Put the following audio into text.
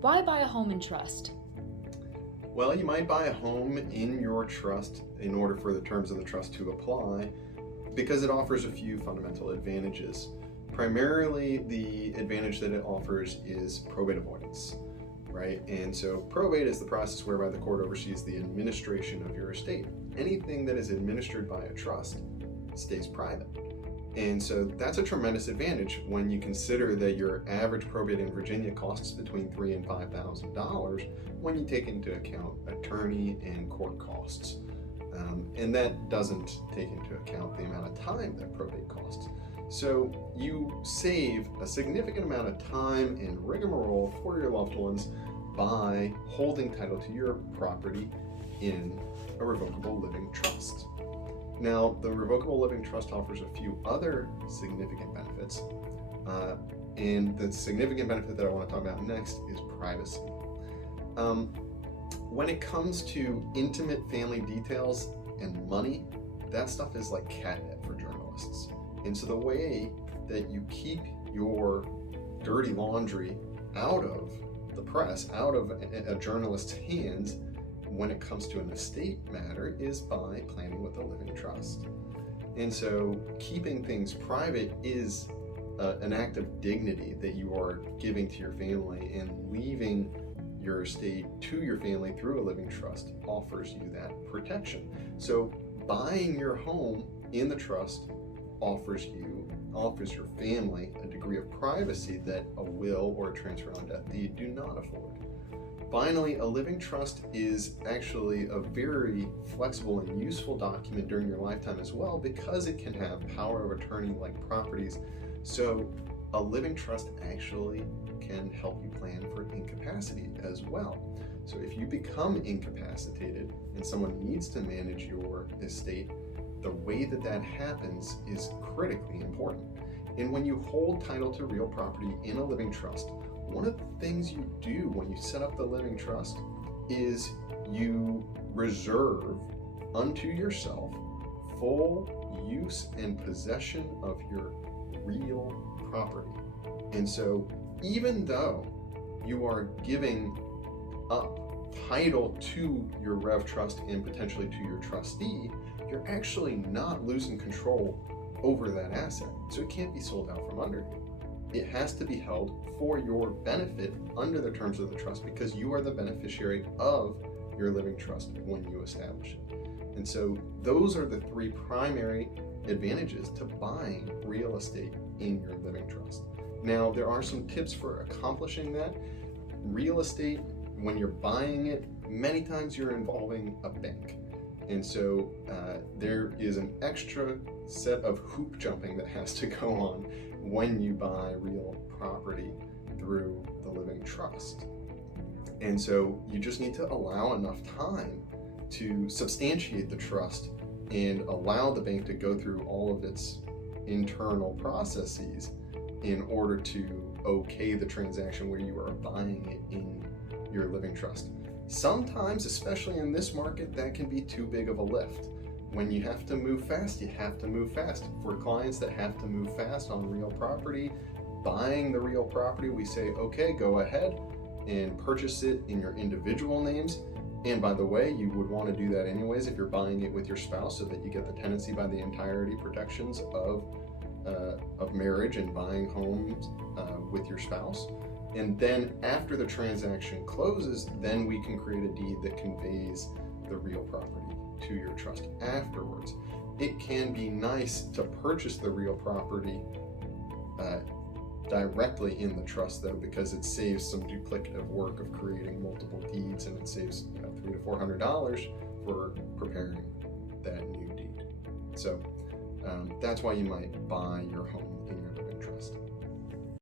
Why buy a home in trust? Well, you might buy a home in your trust in order for the terms of the trust to apply because it offers a few fundamental advantages. Primarily, the advantage that it offers is probate avoidance, right? And so probate is the process whereby the court oversees the administration of your estate. Anything that is administered by a trust stays private. And so that's a tremendous advantage when you consider that your average probate in Virginia costs between $3,000 and $5,000 when you take into account attorney and court costs. And that doesn't take into account the amount of time that probate costs. So you save a significant amount of time and rigmarole for your loved ones by holding title to your property in a revocable living trust. Now, the revocable living trust offers a few other significant benefits, and the significant benefit that I want to talk about next is privacy. When it comes to intimate family details and money, that stuff is like catnip for journalists. And so the way that you keep your dirty laundry out of the press, out of a journalist's hands when it comes to an estate matter, is by planning with a living trust. And so keeping things private is an act of dignity that you are giving to your family, and leaving your estate to your family through a living trust offers you that protection. So buying your home in the trust offers your family a degree of privacy that a will or a transfer on death deed do not afford. Finally, a living trust is actually a very flexible and useful document during your lifetime as well, because it can have power of attorney like properties. So a living trust actually can help you plan for incapacity as well. So if you become incapacitated and someone needs to manage your estate, the way that that happens is critically important. And when you hold title to real property in a living trust, one of the things you do when you set up the living trust is you reserve unto yourself full use and possession of your real property. And so even though you are giving up title to your rev trust and potentially to your trustee, you're actually not losing control over that asset. So it can't be sold out from under you. It has to be held for your benefit under the terms of the trust, because you are the beneficiary of your living trust when you establish it. And so those are the three primary advantages to buying real estate in your living trust. Now, there are some tips for accomplishing that. Real estate, when you're buying it, many times you're involving a bank. And so there is an extra set of hoop jumping that has to go on when you buy real property through the living trust. And so you just need to allow enough time to substantiate the trust and allow the bank to go through all of its internal processes in order to okay the transaction where you are buying it in your living trust. Sometimes, especially in this market, that can be too big of a lift. When you have to move fast, you have to move fast. For clients that have to move fast on real property, buying the real property, we say, okay, go ahead and purchase it in your individual names. And by the way, you would want to do that anyways if you're buying it with your spouse, so that you get the tenancy by the entirety protections of marriage and buying homes with your spouse. And then after the transaction closes, then we can create a deed that conveys the real property to your trust afterwards. It can be nice to purchase the real property directly in the trust, though, because it saves some duplicative work of creating multiple deeds, and it saves $300 to $400 for preparing that new deed. So that's why you might buy your home in your